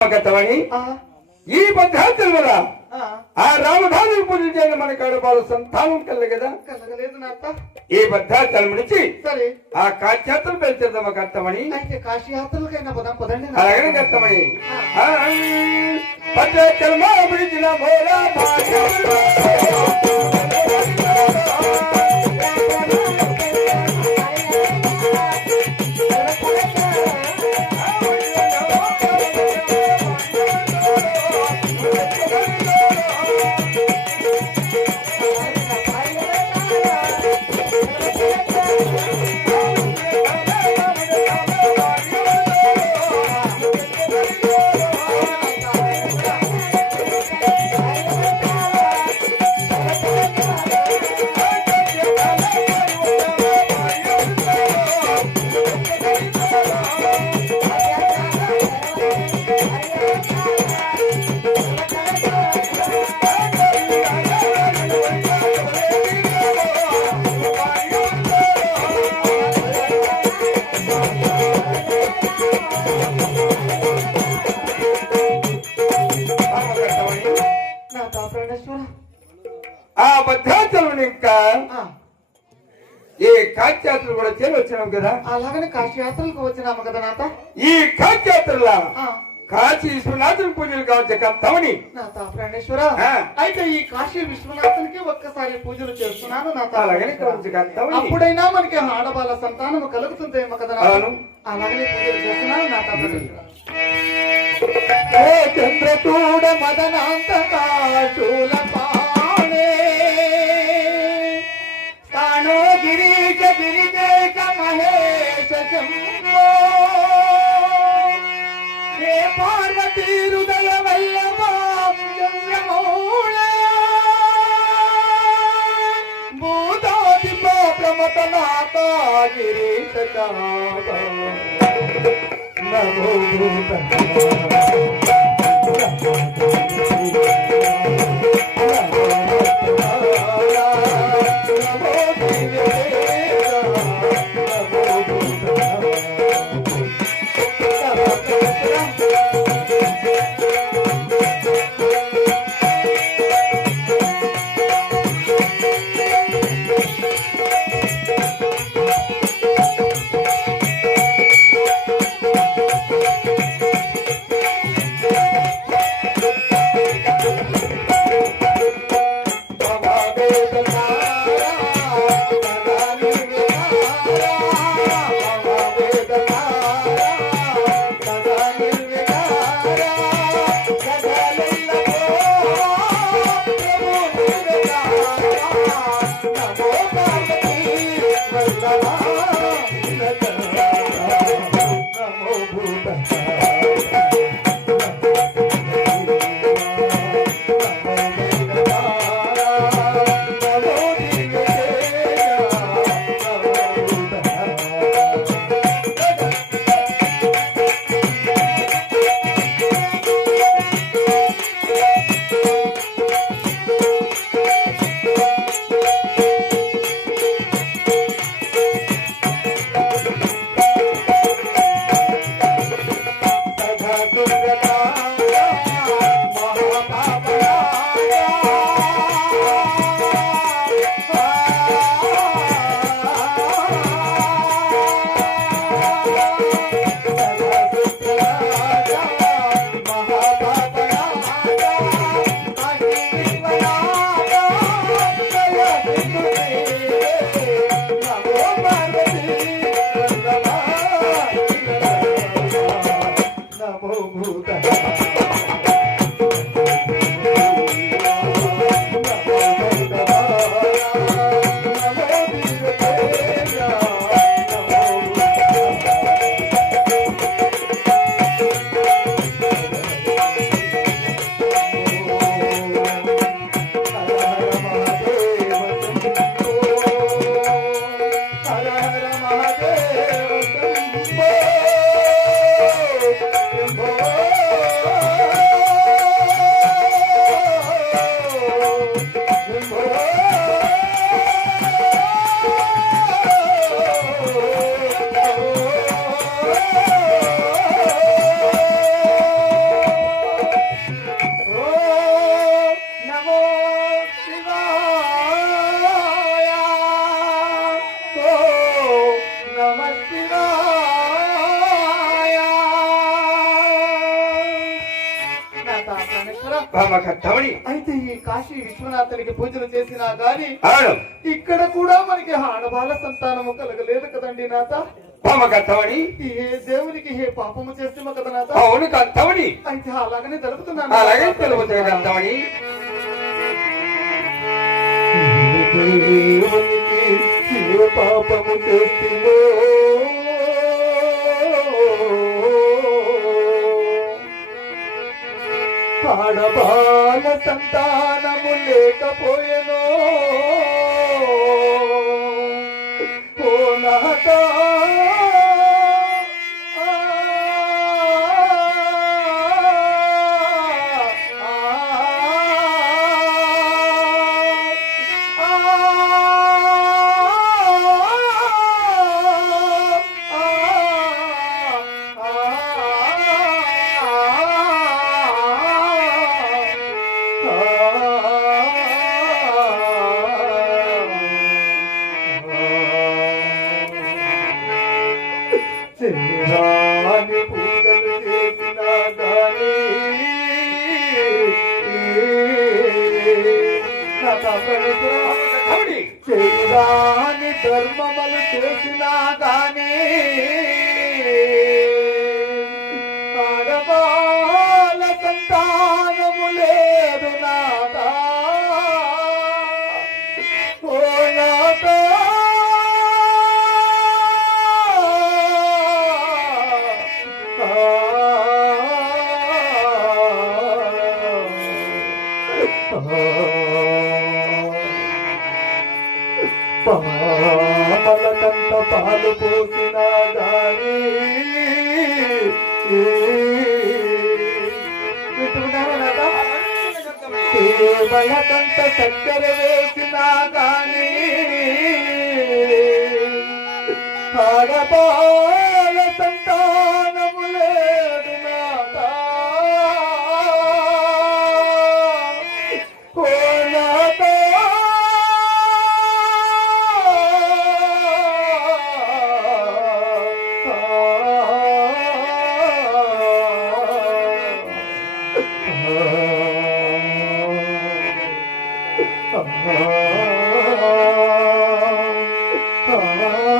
ఆ, ఈ భద్రాచలం వల్ల ఆ, ఆ రామధాను పూజ చేయని మన కడపాలు సంతానం కల కదా కలగలేదు నా అత్త ఈ భద్రాచలం నుంచి సరే. ఆ కాశ్యాత్రలు పెంచేద్దామా కత్తమని అయితే కాశీ యాత్రలకైనా పోదాం పదండి ఈ కాశ్యాత్రలు కూడా చేరి వచ్చినాం కదా అలాగనే కాశీ యాత్రలకు వచ్చినాము కదా నాత ఈ కాశ్యాత్రలా ఆ, కాశీ విశ్వనాథుని పూజలు కావచ్చు కత్తమని నా తా ప్రాణేశ్వర ఆ. అయితే ఈ కాశీ విశ్వనాథునికి ఒక్కసారి పూజలు చేస్తున్నాను నా తా అలాగనే. కావచ్చు అప్పుడైనా మనకి ఆడవాళ్ళ సంతానం కలుగుతుందేమో కదా నాత? అవును. అలాగనే పూజలు చేస్తున్నాను నా తా ప్రాణేశ్వర. ఓ చంద్రచూడ మదనాంతకాశూల Namo Buddhaya. పామకత్తమని అయితే ఈ కాశీ విశ్వనాథునికి పూజలు చేసినా గాని ఇక్కడ కూడా మనకి ఆడబాల సంతానము కలగలేదు కదండి నాథ? పామకత్తమని ఏ దేవునికి ఏ పాపము చేస్తామో కదా నాథ? అవును అయితే అలాగనే అలాగే తెలుపుతుంది ఏ పాపము చేస్తుందో ఆడబాల సంతానము లేకపోయెనో. ఓ నాథా చేయరాని పూజలు చేసినా గాని నా ధర్మములు చేసినా పామలకంత పాలు పోసినా గాని వింటున్నారా కేవలకంత చక్కెర వేసినా గాని ఆడబాల oh, oh, oh.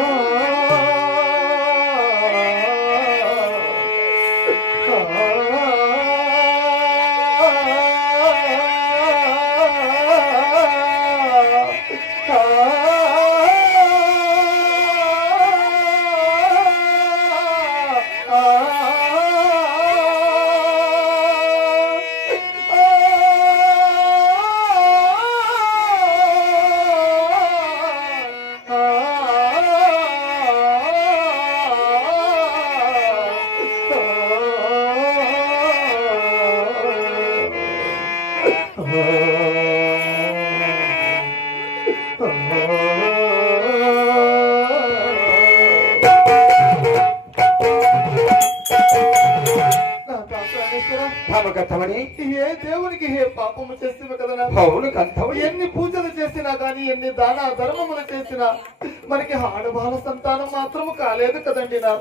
పామకత్తమని ఏ దేవునికి ఏ పాపము చేస్తే కదా? అవును కత్తమని ఎన్ని పూజలు చేసినా గాని ఎన్ని దాన ధర్మములు చేసినా మనకి ఆడబాల సంతానం మాత్రము కాలేదు కదండి నాథ